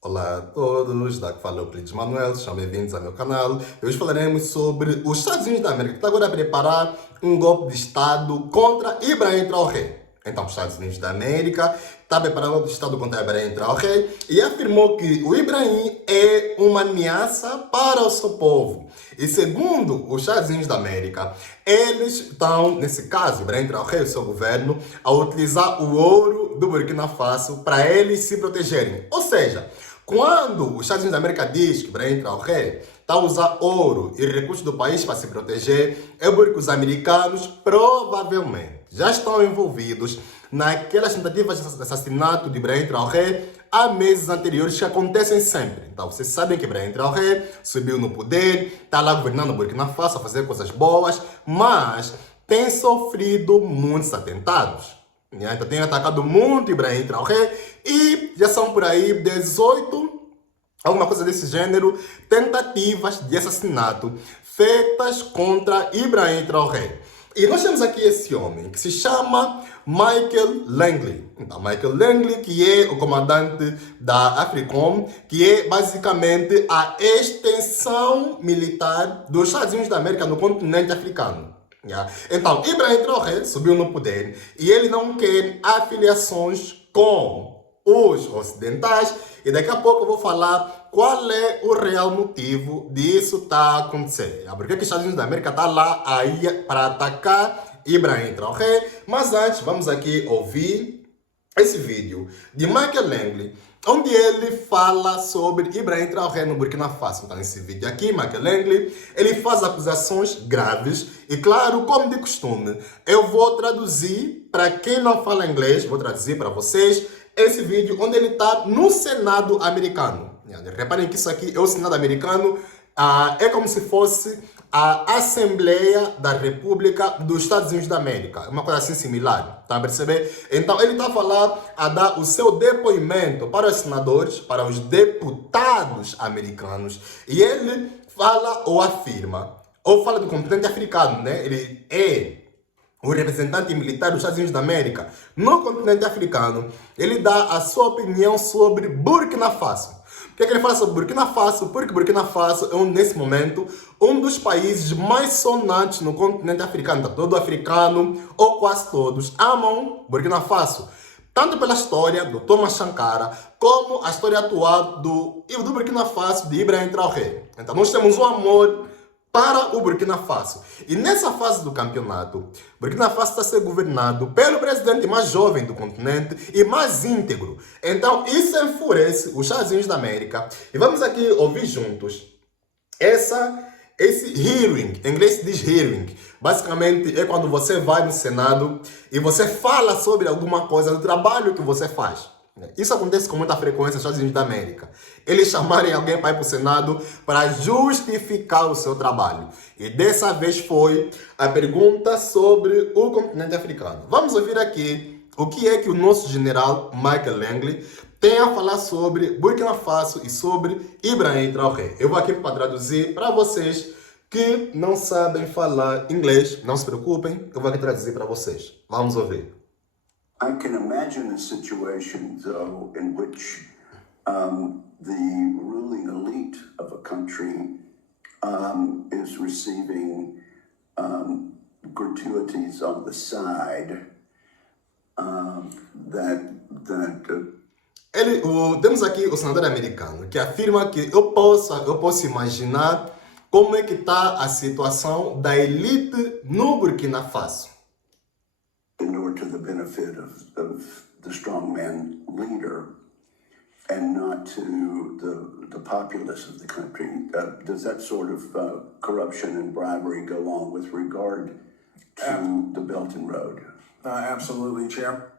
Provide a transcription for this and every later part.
Olá a todos, daqui fala Euclides Manuel, sejam bem-vindos ao meu canal. Hoje falaremos sobre os Estados Unidos da América, que está agora a preparar um golpe de Estado contra Ibrahim Traoré. Então, os Estados Unidos da América está preparando um golpe de Estado contra Ibrahim Traoré e afirmou que o Ibrahim é uma ameaça para o seu povo. E segundo os Estados Unidos da América, eles estão, nesse caso, Ibrahim Traoré e o seu governo, a utilizar o ouro do Burkina Faso para eles se protegerem. Ou seja, quando os Estados Unidos da América diz que Ibrahim Traoré está a usar ouro e recursos do país para se proteger, é porque os americanos provavelmente já estão envolvidos naquelas tentativas de assassinato de Ibrahim Traoré há meses anteriores que acontecem sempre. Então, vocês sabem que Ibrahim Traoré subiu no poder, está lá governando o Burkina Faso, a fazer coisas boas, mas tem sofrido muitos atentados. Então tem atacado muito Ibrahim Traoré e já são por aí 18, alguma coisa desse gênero, tentativas de assassinato feitas contra Ibrahim Traoré. E nós temos aqui esse homem que se chama Michael Langley. Então, Michael Langley, que é o comandante da AFRICOM, que é basicamente a extensão militar dos Estados Unidos da América no continente africano. Então, Ibrahim Traoré subiu no poder e ele não quer afiliações com os ocidentais e daqui a pouco eu vou falar qual é o real motivo disso estar a acontecer. Porque os Estados Unidos da América está lá aí para atacar Ibrahim Traoré, mas antes vamos aqui ouvir esse vídeo de Michael Langley, onde ele fala sobre Ibrahim Traoré no Burkina Faso. Então, nesse vídeo aqui, Michael Langley, ele faz acusações graves e, claro, como de costume, eu vou traduzir, para quem não fala inglês, vou traduzir para vocês, esse vídeo onde ele está no Senado americano. Reparem que isso aqui é o Senado americano, é como se fosse a Assembleia da República dos Estados Unidos da América. Uma coisa assim similar, tá a perceber? Então ele está a falar, a dar o seu depoimento para os senadores, para os deputados americanos. E ele fala ou afirma, ou fala do continente africano, né? Ele é o representante militar dos Estados Unidos da América no continente africano. Ele dá a sua opinião sobre Burkina Faso. Por que ele fala sobre Burkina Faso? Porque Burkina Faso é, nesse momento, um dos países mais sonantes no continente africano. Então, todo africano, ou quase todos, amam Burkina Faso. Tanto pela história do Thomas Sankara, como a história atual do Burkina Faso, de Ibrahim Traoré. Então, nós temos um amor para o Burkina Faso. E nessa fase do campeonato, Burkina Faso está a ser governado pelo presidente mais jovem do continente e mais íntegro. Então, isso enfurece os Estados Unidos da América. E vamos aqui ouvir juntos esse hearing. Em inglês se diz hearing. Basicamente, é quando você vai no Senado e você fala sobre alguma coisa do trabalho que você faz. Isso acontece com muita frequência nos Estados Unidos da América. Eles chamarem alguém para ir para o Senado para justificar o seu trabalho. E dessa vez foi a pergunta sobre o continente africano. Vamos ouvir aqui o que é que o nosso general Michael Langley tem a falar sobre Burkina Faso e sobre Ibrahim Traoré. Eu vou aqui para traduzir para vocês que não sabem falar inglês. Não se preocupem, eu vou aqui traduzir para vocês. Vamos ouvir. I can imagine a situation, though, in which the ruling elite of a country is receiving gratuities on the side Temos aqui o senador americano que afirma que eu posso imaginar como é que está a situação da elite no Burkina Faso. to the benefit of the strongman leader and not to the populace of the country. Does that sort of corruption and bribery go on with regard to the Belt and Road? Absolutely, Chair.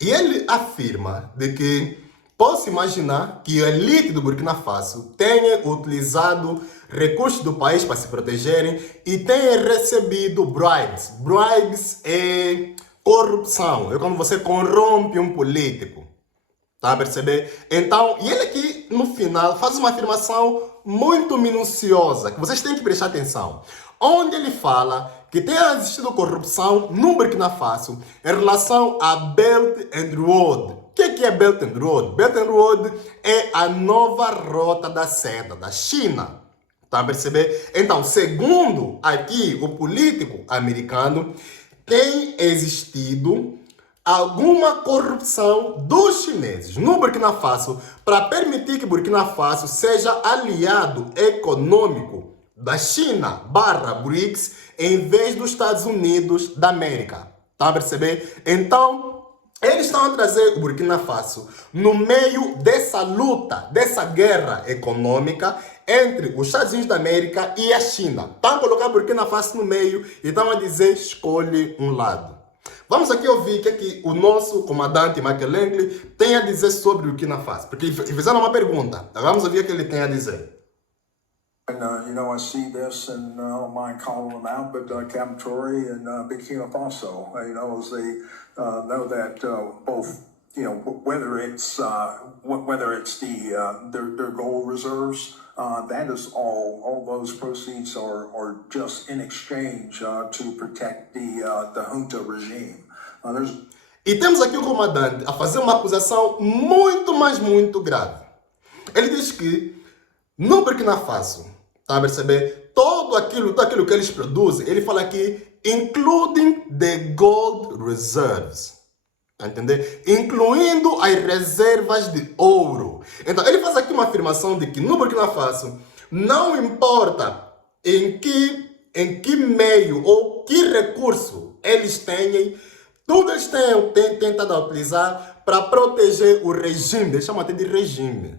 E ele afirma de que posso imaginar que a elite do Burkina Faso tenha utilizado recursos do país para se protegerem e tenha recebido bribes. Bribes é corrupção, é quando você corrompe um político. Tá a perceber? Então, e ele aqui no final faz uma afirmação muito minuciosa, que vocês têm que prestar atenção. Onde ele fala que tem existido corrupção no Burkina Faso em relação à Belt and Road. O que é Belt and Road? Belt and Road é a nova rota da seda da China. Tá a perceber? Então, segundo aqui o político americano, tem existido alguma corrupção dos chineses no Burkina Faso para permitir que Burkina Faso seja aliado econômico da China / BRICS em vez dos Estados Unidos da América. Tá a perceber? Então, eles estão a trazer o Burkina Faso no meio dessa luta, dessa guerra econômica entre os Estados Unidos da América e a China. Estão a colocar o Burkina Faso no meio e estão a dizer, escolhe um lado. Vamos aqui ouvir o que o nosso comandante Michael Langley tem a dizer sobre o Burkina Faso. Porque fizeram uma pergunta. Vamos ouvir o que ele tem a dizer. And, I see this and I don't mind calling them out, but Captain Tory and Burkina Faso, as they know that both, whether it's their gold reserves, that is all those proceeds are just in exchange to protect the junta regime. E temos aqui o comandante a fazer uma acusação muito, mas muito grave. Ele diz que no Burkina Faso, tá a perceber? Tudo aquilo que eles produzem, ele fala aqui, including the gold reserves. Tá entender? Incluindo as reservas de ouro. Então, ele faz aqui uma afirmação de que no Burkina Faso, não importa em que meio ou que recurso eles têm, tudo eles têm tentado utilizar para proteger o regime, eles chamam até de regime.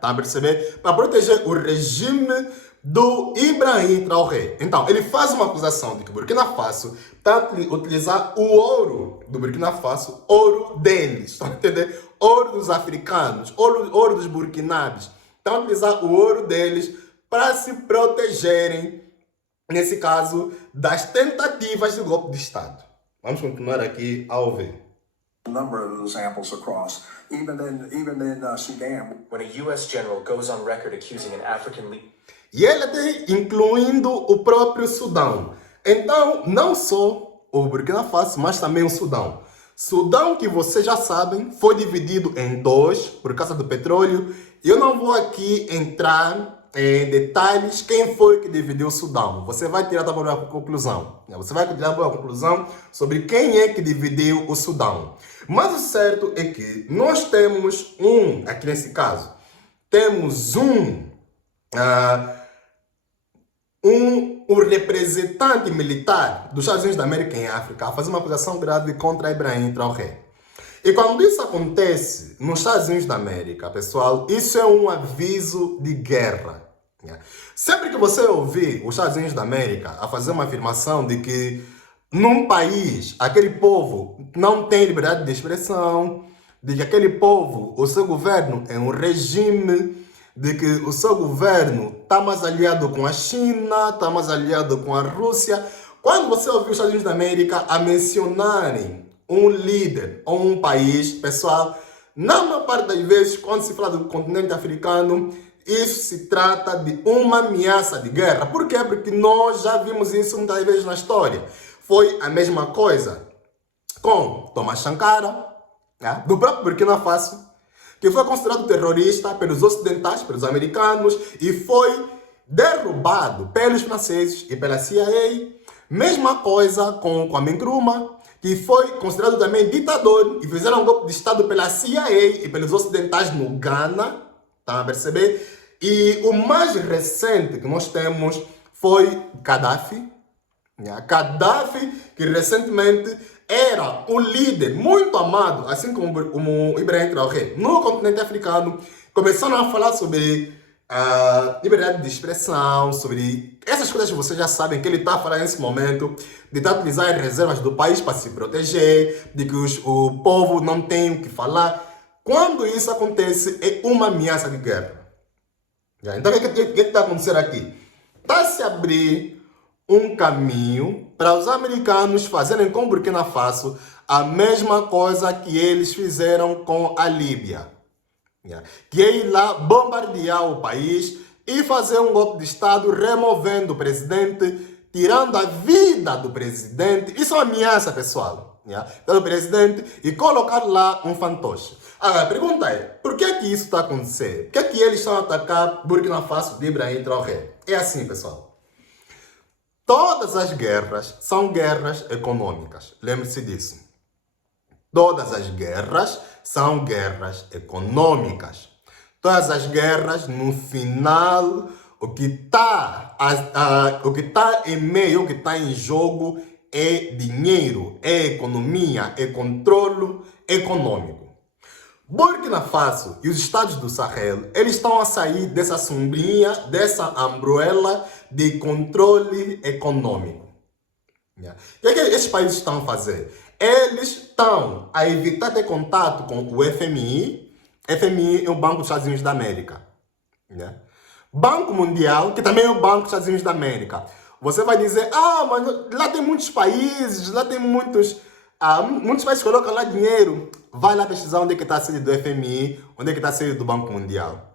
Tá a perceber? Para proteger o regime do Ibrahim Traoré. Então, ele faz uma acusação de que o Burkina Faso está a utilizar o ouro do Burkina Faso, ouro deles, estão a entender? Ouro dos africanos, ouro dos burkinabes. Estão a utilizar o ouro deles para se protegerem, nesse caso, das tentativas de golpe de Estado. Vamos continuar aqui a ouvir. A number of examples across, even in Sudan. When a U.S. general goes on record accusing an African leader. E ele até incluindo o próprio Sudão. Então, não só o Burkina Faso, mas também o Sudão. Sudão, que vocês já sabem, foi dividido em dois por causa do petróleo. Eu não vou aqui entrar em detalhes quem foi que dividiu o Sudão. Você vai tirar também uma conclusão. Você vai tirar uma conclusão sobre quem é que dividiu o Sudão. Mas o certo é que nós temos aqui nesse caso, temos um representante militar dos Estados Unidos da América em África a fazer uma acusação grave contra Ibrahim Traoré. E quando isso acontece nos Estados Unidos da América, pessoal, isso é um aviso de guerra. Sempre que você ouvir os Estados Unidos da América a fazer uma afirmação de que num país aquele povo não tem liberdade de expressão, de que aquele povo, o seu governo é um regime, de que o seu governo está mais aliado com a China, está mais aliado com a Rússia. Quando você ouvir os Estados Unidos da América a mencionarem um líder ou um país, pessoal, na maior parte das vezes, quando se fala do continente africano, isso se trata de uma ameaça de guerra. Por quê? Porque nós já vimos isso muitas vezes na história. Foi a mesma coisa com Thomas Sankara, do próprio Burkina Faso, que foi considerado terrorista pelos ocidentais, pelos americanos, e foi derrubado pelos franceses e pela CIA. Mesma coisa com Kwame Nkrumah, que foi considerado também ditador, e fizeram um golpe de Estado pela CIA e pelos ocidentais no Ghana, tá a perceber? E o mais recente que nós temos foi Gaddafi. Gaddafi, que recentemente era um líder muito amado, assim como o Ibrahim Traoré, no continente africano. Começaram a falar sobre a liberdade de expressão, sobre essas coisas que vocês já sabem que ele está a falar nesse momento, de estar a utilizar as reservas do país para se proteger, de que o povo não tem o que falar. Quando isso acontece, é uma ameaça de guerra. Então, o que está a acontecer aqui? Está a se abrir um caminho para os americanos fazerem com o Burkina Faso a mesma coisa que eles fizeram com a Líbia. Que é ir lá bombardear o país e fazer um golpe de Estado removendo o presidente, tirando a vida do presidente. Isso é uma ameaça, pessoal. do presidente e colocar lá um fantoche. Agora, a pergunta é, por que isso está acontecendo? Por que eles estão a atacar Burkina Faso de Ibrahim Traoré? É assim, pessoal. Todas as guerras são guerras econômicas. Lembre-se disso. Todas as guerras são guerras econômicas. Todas as guerras, no final, o que está em meio, o que está em jogo é dinheiro, é economia, é controle econômico. Burkina Faso e os estados do Sahel, eles estão a sair dessa sombrinha, dessa umbrella de controle econômico. O que é que esses países estão a fazer? Eles estão a evitar ter contato com o FMI. FMI é o Banco dos Estados Unidos da América. Banco Mundial, que também é o Banco dos Estados Unidos da América. Você vai dizer, mas lá tem muitos países, lá tem muitos países que colocam lá dinheiro. Vai lá pesquisar onde é que está a sede do FMI, onde é que está a sede do Banco Mundial.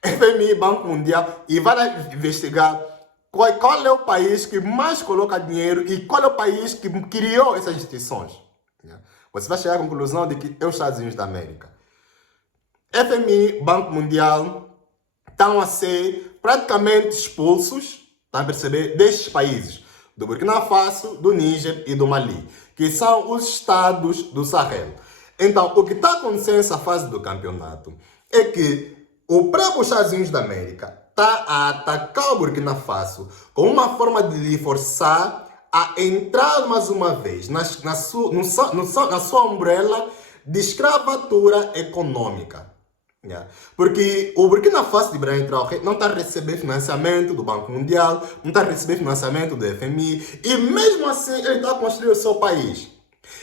FMI, Banco Mundial, e vai lá investigar qual é o país que mais coloca dinheiro e qual é o país que criou essas instituições. Você vai chegar à conclusão de que é os Estados Unidos da América. FMI, Banco Mundial, estão a ser praticamente expulsos, está a perceber, destes países, do Burkina Faso, do Níger e do Mali, que são os estados do Sahel. Então, o que está acontecendo nessa fase do campeonato é que o próprio Estados Unidos da América está a atacar o Burkina Faso com uma forma de lhe forçar a entrar mais uma vez na sua umbrella de escravatura econômica. Porque o Burkina Faso de Ibrahim Traoré não está a receber financiamento do Banco Mundial, não está a receber financiamento do FMI, e mesmo assim ele está a construir o seu país.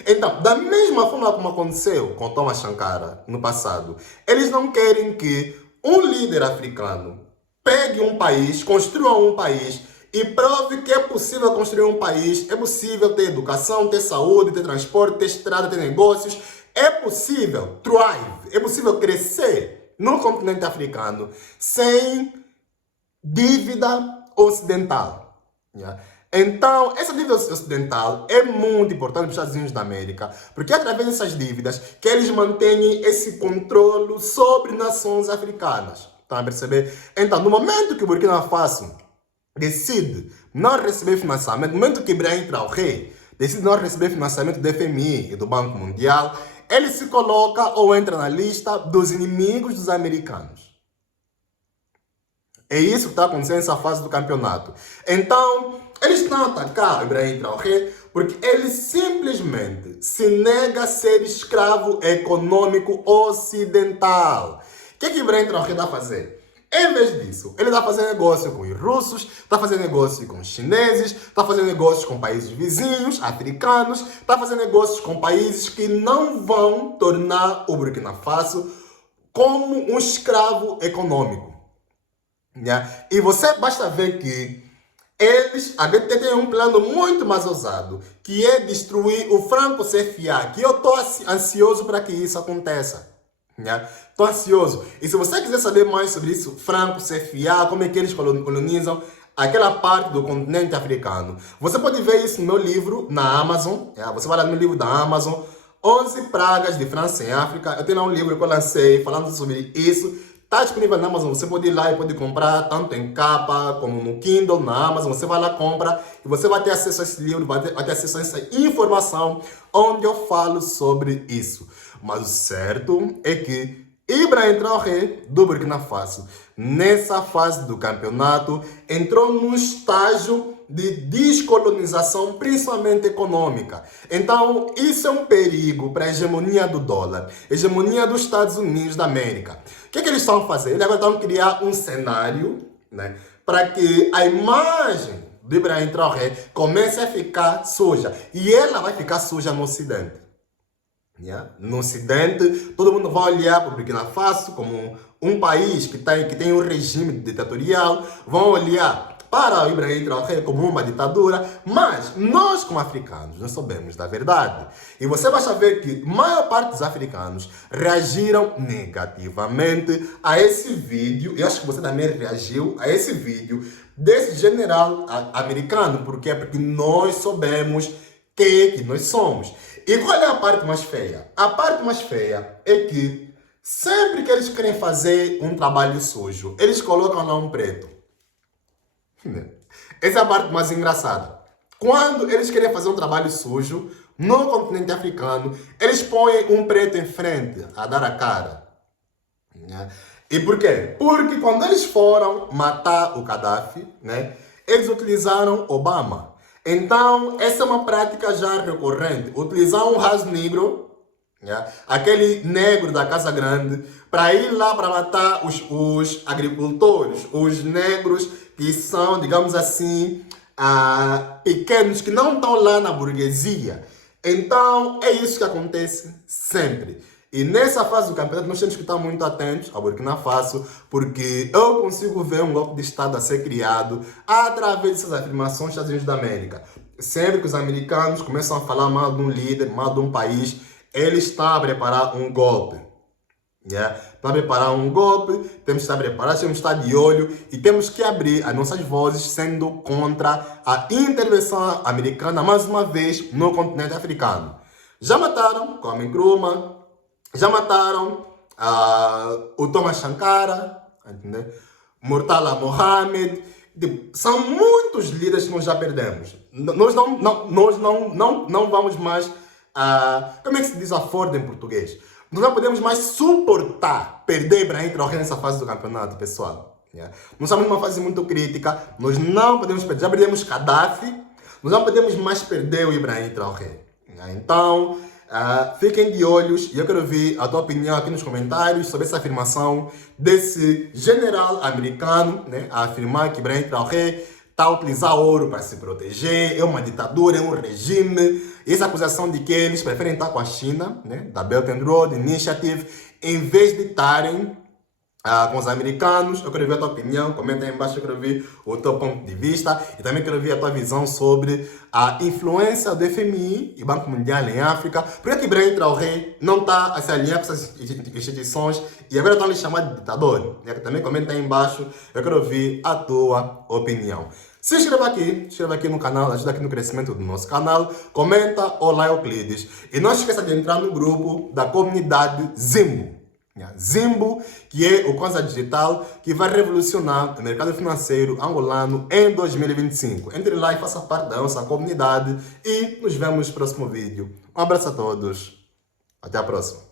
Então, da mesma forma como aconteceu com Thomas Sankara no passado, eles não querem que um líder africano pegue um país, construa um país e prove que é possível construir um país, é possível ter educação, ter saúde, ter transporte, ter estrada, ter negócios. É possível thrive, é possível crescer no continente africano sem dívida ocidental. Então, essa dívida ocidental é muito importante para os Estados Unidos da América, porque é através dessas dívidas que eles mantêm esse controle sobre nações africanas. Estão a perceber? Então, no momento que o Burkina Faso decide não receber financiamento, no momento que Ibrahim Traoré decide não receber financiamento do FMI e do Banco Mundial, ele se coloca ou entra na lista dos inimigos dos americanos. É isso que está acontecendo nessa fase do campeonato. Então, eles estão a atacar Ibrahim Traoré porque ele simplesmente se nega a ser escravo econômico ocidental. O que é que Ibrahim Traoré está a fazer? Em vez disso, ele está fazendo negócio com os russos, está fazendo negócio com os chineses, está fazendo negócios com países vizinhos, africanos, está fazendo negócios com países que não vão tornar o Burkina Faso como um escravo econômico. E você basta ver que eles têm um plano muito mais ousado, que é destruir o Franco CFA, que eu estou ansioso para que isso aconteça. Estou ansioso. E se você quiser saber mais sobre isso, Franco CFA, como é que eles colonizam aquela parte do continente africano, você pode ver isso no meu livro, na Amazon. Você vai lá no meu livro da Amazon, 11 pragas de França em África. Eu tenho um livro que eu lancei falando sobre isso. Está disponível na Amazon, você pode ir lá e pode comprar, tanto em capa como no Kindle, na Amazon. Você vai lá, compra e você vai ter acesso a esse livro, vai ter acesso a essa informação onde eu falo sobre isso. Mas o certo é que Ibrahim Traoré, do Burkina Faso, nessa fase do campeonato, entrou num estágio de descolonização, principalmente econômica. Então, isso é um perigo para a hegemonia do dólar, hegemonia dos Estados Unidos da América. O que é que eles estão fazendo? Eles agora estão a criar um cenário, para que a imagem do Ibrahim Traoré comece a ficar suja. E ela vai ficar suja no Ocidente. No Ocidente, todo mundo vai olhar para o Burkina Faso como um país que tem um regime ditatorial, vão olhar para o Ibrahim Traoré como uma ditadura, mas nós, como africanos, não sabemos da verdade. E você vai saber que a maior parte dos africanos reagiram negativamente a esse vídeo. Eu acho que você também reagiu a esse vídeo desse general americano. Por quê? Porque nós sabemos quem é que nós somos. E qual é a parte mais feia? A parte mais feia é que sempre que eles querem fazer um trabalho sujo, eles colocam lá um preto. Essa é a parte mais engraçada. Quando eles querem fazer um trabalho sujo no continente africano, eles põem um preto em frente a dar a cara. Né? E por quê? Porque quando eles foram matar o Gaddafi, né, eles utilizaram Obama. Então, essa é uma prática já recorrente. Utilizar um raso negro, né, aquele negro da Casa Grande, para ir lá para matar os agricultores, os negros que são, digamos assim, pequenos, que não estão lá na burguesia. Então, é isso que acontece sempre. E nessa fase do campeonato, nós temos que estar muito atentos ao Burkina Faso, porque eu consigo ver um golpe de Estado a ser criado através dessas afirmações dos Estados Unidos da América. Sempre que os americanos começam a falar mal de um líder, mal de um país, eles estão a preparar um golpe. Yeah? Para preparar um golpe, temos que estar preparados, temos que estar de olho e temos que abrir as nossas vozes sendo contra a intervenção americana, mais uma vez, no continente africano. Já mataram Kwame Nkrumah, já mataram o Thomas Sankara, entendeu? Murtala Mohamed. São muitos líderes que nós já perdemos. Nós não vamos mais... como é que se diz a Ford em português? Nós não podemos mais suportar perder Ibrahim Traoré nessa fase do campeonato, pessoal. Yeah. Nós estamos numa fase muito crítica. Nós não podemos perder. Já perdemos Gaddafi. Nós não podemos mais perder o Ibrahim Traoré. Yeah. Então... fiquem de olhos e eu quero ver a tua opinião aqui nos comentários sobre essa afirmação desse general americano, né, a afirmar que Ibrahim Traoré está a utilizar ouro para se proteger, é uma ditadura, é um regime. E essa acusação de que eles preferem estar com a China, né, da Belt and Road Initiative, em vez de estarem com os americanos. Eu quero ver a tua opinião, comenta aí embaixo, eu quero ver o teu ponto de vista e também quero ver a tua visão sobre a influência do FMI e Banco Mundial em África. Por que Ibrahim Traoré não está a se alinhar com essas instituições e agora estão a lhe chamar de ditador? Também comenta aí embaixo, eu quero ver a tua opinião. Se inscreva aqui no canal, ajuda aqui no crescimento do nosso canal, comenta, olá Euclides. E não esqueça de entrar no grupo da comunidade Zimbo. Zimbo, que é o Kwanza Digital, que vai revolucionar o mercado financeiro angolano em 2025. Entre lá e faça parte da nossa comunidade e nos vemos no próximo vídeo. Um abraço a todos. Até a próxima.